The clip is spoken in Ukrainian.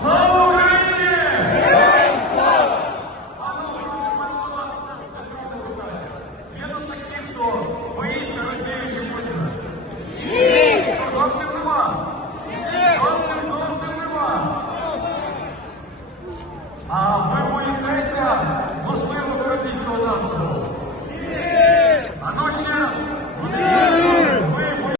Слава Україні! Героям слава! Є тут такі, хто боїться Росії чи Путіна? Ні! Зовсім нема. Зовсім нема. А